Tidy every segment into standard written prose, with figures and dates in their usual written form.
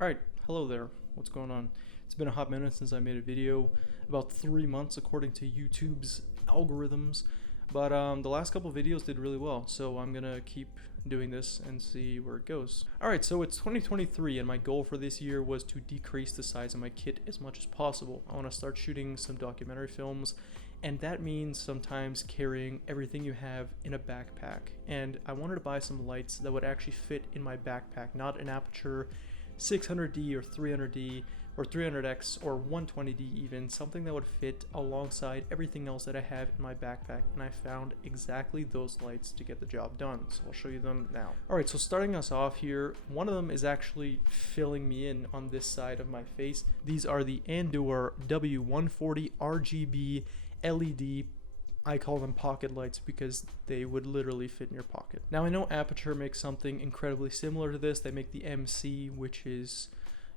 Alright, hello there. What's going on? It's been a hot minute since I made a video, about 3 months according to YouTube's algorithms, but the last couple videos did really well, so I'm gonna keep doing this and see where it goes. Alright, so it's 2023 and my goal for this year was to decrease the size of my kit as much as possible. I want to start shooting some documentary films, and that means sometimes carrying everything you have in a backpack, and I wanted to buy some lights that would actually fit in my backpack, not an aperture 600D or 300D or 300X or 120D even, something that would fit alongside everything else that I have in my backpack, and I found exactly those lights to get the job done, so I'll show you them now. Alright, so starting us off here, one of them is actually filling me in on this side of my face. These are the Yongnuo W140 RGB LED. I call them pocket lights because they would literally fit in your pocket. Now I know Aperture makes something incredibly similar to this. They make the MC, which is,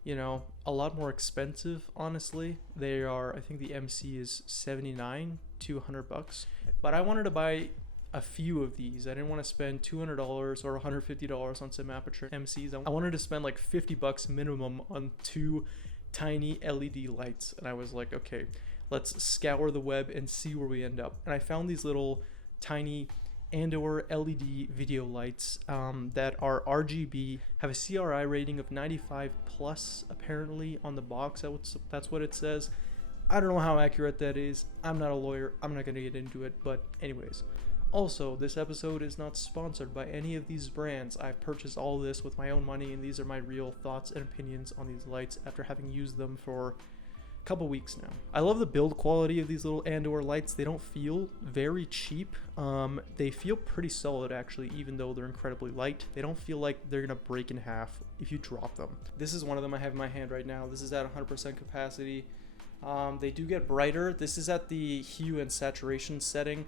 you know, a lot more expensive, honestly. They are, I think the MC is $79 to $100. But I wanted to buy a few of these. I didn't want to spend $200 or $150 on some Aperture MCs. I wanted to spend like $50 minimum on two tiny LED lights. And I was like, okay, let's scour the web and see where we end up. And I found these little tiny Yongnuo LED video lights that are RGB, have a CRI rating of 95 plus apparently on the box. That's what it says. I don't know how accurate that is. I'm not a lawyer. I'm not going to get into it. But anyways. Also, this episode is not sponsored by any of these brands. I've purchased all this with my own money, and these are my real thoughts and opinions on these lights after having used them for couple weeks now. I love the build quality of these little Yongnuo lights. They don't feel very cheap. They feel pretty solid actually, even though they're incredibly light. They don't feel like they're gonna break in half if you drop them. This is one of them I have in my hand right now. This is at 100% capacity. They do get brighter. This is at the hue and saturation setting,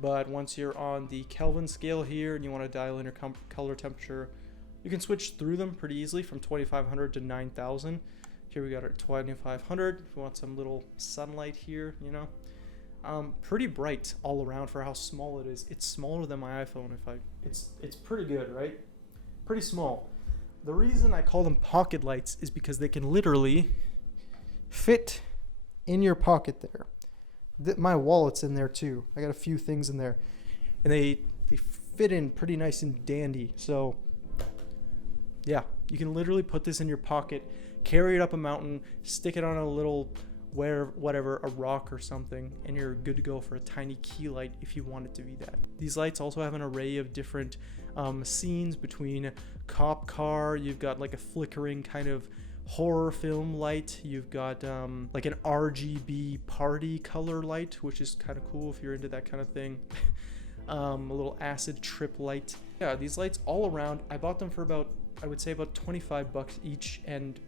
but once you're on the Kelvin scale here and you want to dial in your color temperature, you can switch through them pretty easily from 2500 to 9000. Here we got our 2500 if you want some little sunlight here, you know. Pretty bright all around for how small it is. It's smaller than my iPhone. It's pretty good, right? Pretty small. The reason I call them pocket lights is because they can literally fit in your pocket there. My wallet's in there too. I got a few things in there, and they fit in pretty nice and dandy. So yeah, you can literally put this in your pocket, carry it up a mountain, stick it on a little whatever, a rock or something, and you're good to go for a tiny key light if you want it to be that. These lights also have an array of different scenes between cop car, you've got like a flickering kind of horror film light, you've got like an RGB party color light, which is kind of cool if you're into that kind of thing. A little acid trip light. Yeah, these lights all around, I bought them for about, I would say about 25 bucks each, and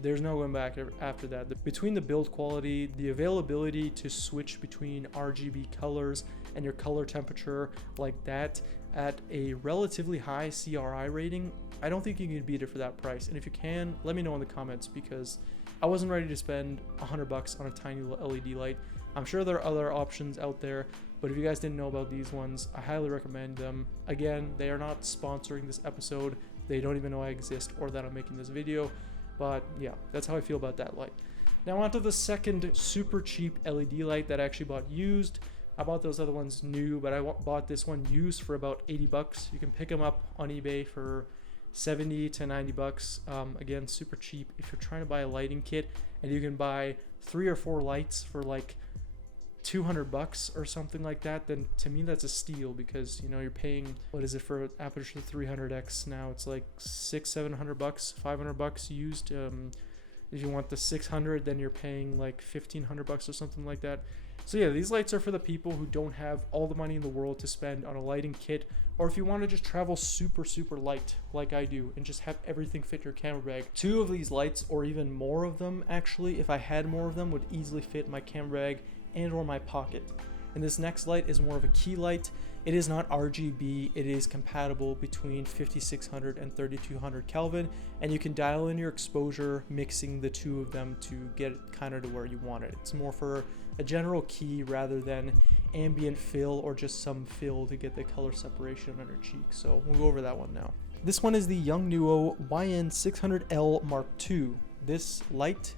there's no going back after that. Between the build quality, the availability to switch between RGB colors and your color temperature like that at a relatively high CRI rating, I don't think you can beat it for that price. And if you can, let me know in the comments, because I wasn't ready to spend 100 bucks on a tiny LED light. I'm sure there are other options out there, but if you guys didn't know about these ones, I highly recommend them. Again, they are not sponsoring this episode. They don't even know I exist or that I'm making this video. But yeah, that's how I feel about that light. Now on to the second super cheap LED light that I actually bought used. I bought those other ones new, but I bought this one used for about 80 bucks. You can pick them up on eBay for 70 to 90 bucks. Again, super cheap if you're trying to buy a lighting kit, and you can buy 3 or 4 lights for like 200 bucks or something like that, then to me that's a steal, because you know you're paying, what is it for Aperture 300X now? It's like 600-700 bucks, 500 bucks used. If you want the 600, then you're paying like 1500 bucks or something like that. So yeah, these lights are for the people who don't have all the money in the world to spend on a lighting kit, or if you want to just travel super light like I do and just have everything fit your camera bag. 2 of these lights, or even more of them actually, if I had more of them, would easily fit my camera bag and or my pocket. And this next light is more of a key light. It is not RGB, it is compatible between 5600 and 3200 Kelvin, and you can dial in your exposure, mixing the two of them to get it kind of to where you want it. It's more for a general key rather than ambient fill or just some fill to get the color separation on your cheek. So we'll go over that one now. This one is the Yongnuo YN600L Mark II. This light,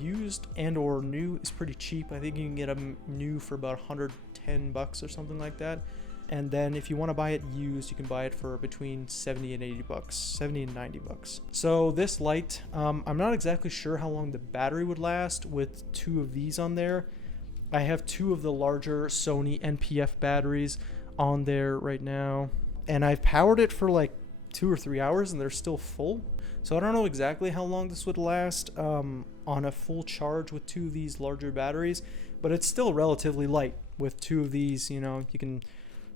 used and or new, is pretty cheap. I think you can get them new for about 110 bucks or something like that. And then if you want to buy it used, you can buy it for between 70 and 80 bucks, 70 and 90 bucks. So this light, I'm not exactly sure how long the battery would last with two of these on there. I have two of the larger Sony NPF batteries on there right now, and I've powered it for like 2 or 3 hours and they're still full. So I don't know exactly how long this would last on a full charge with two of these larger batteries, but it's still relatively light with two of these. You know, you can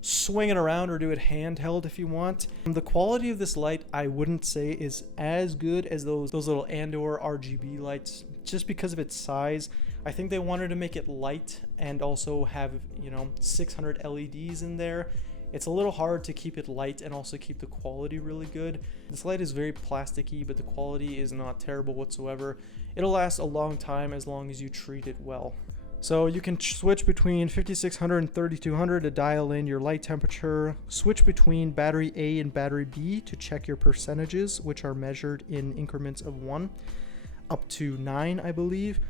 swing it around or do it handheld if you want. The quality of this light I wouldn't say is as good as those little Andor RGB lights, just because of its size. I think they wanted to make it light and also have, you know, 600 LEDs in there. It's a little hard to keep it light and also keep the quality really good. This light is very plasticky, but the quality is not terrible whatsoever. It'll last a long time as long as you treat it well. So you can switch between 5600 and 3200 to dial in your light temperature. Switch between battery A and battery B to check your percentages, which are measured in increments of 1 up to 9, I believe.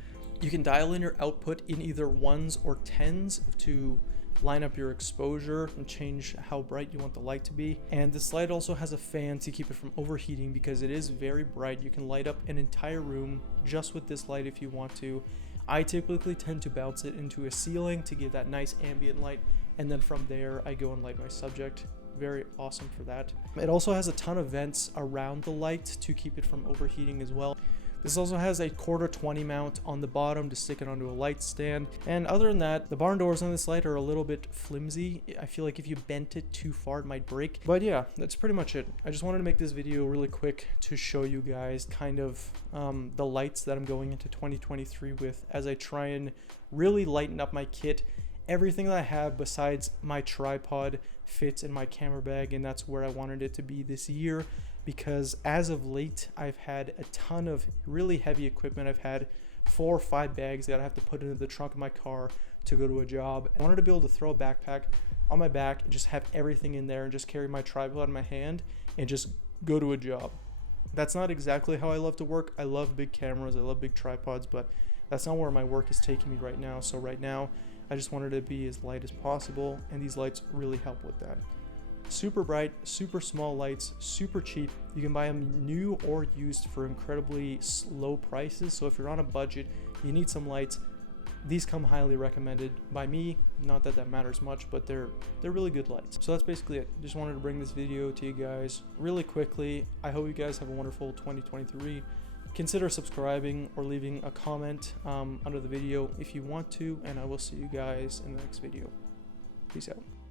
You can dial in your output in either 1s or 10s to line up your exposure and change how bright you want the light to be. And this light also has a fan to keep it from overheating because it is very bright. You can light up an entire room just with this light if you want to. I typically tend to bounce it into a ceiling to give that nice ambient light, and then from there I go and light my subject. Very awesome for that. It also has a ton of vents around the light to keep it from overheating as well. This also has a 1/4-20 mount on the bottom to stick it onto a light stand. And other than that, the barn doors on this light are a little bit flimsy. I feel like if you bent it too far, it might break. But yeah, that's pretty much it. I just wanted to make this video really quick to show you guys kind of the lights that I'm going into 2023 with as I try and really lighten up my kit. Everything that I have besides my tripod fits in my camera bag, and that's where I wanted it to be this year. Because as of late, I've had a ton of really heavy equipment. I've had 4 or 5 bags that I have to put into the trunk of my car to go to a job. I wanted to be able to throw a backpack on my back and just have everything in there and just carry my tripod in my hand and just go to a job. That's not exactly how I love to work. I love big cameras, I love big tripods, but that's not where my work is taking me right now. So right now, I just wanted to be as light as possible, and these lights really help with that. Super bright, super small lights, super cheap. You can buy them new or used for incredibly low prices. So if you're on a budget, you need some lights, these come highly recommended by me. Not that that matters much, but they're really good lights. So that's basically it. Just wanted to bring this video to you guys really quickly. I hope you guys have a wonderful 2023. Consider subscribing or leaving a comment under the video if you want to, and I will see you guys in the next video. Peace out.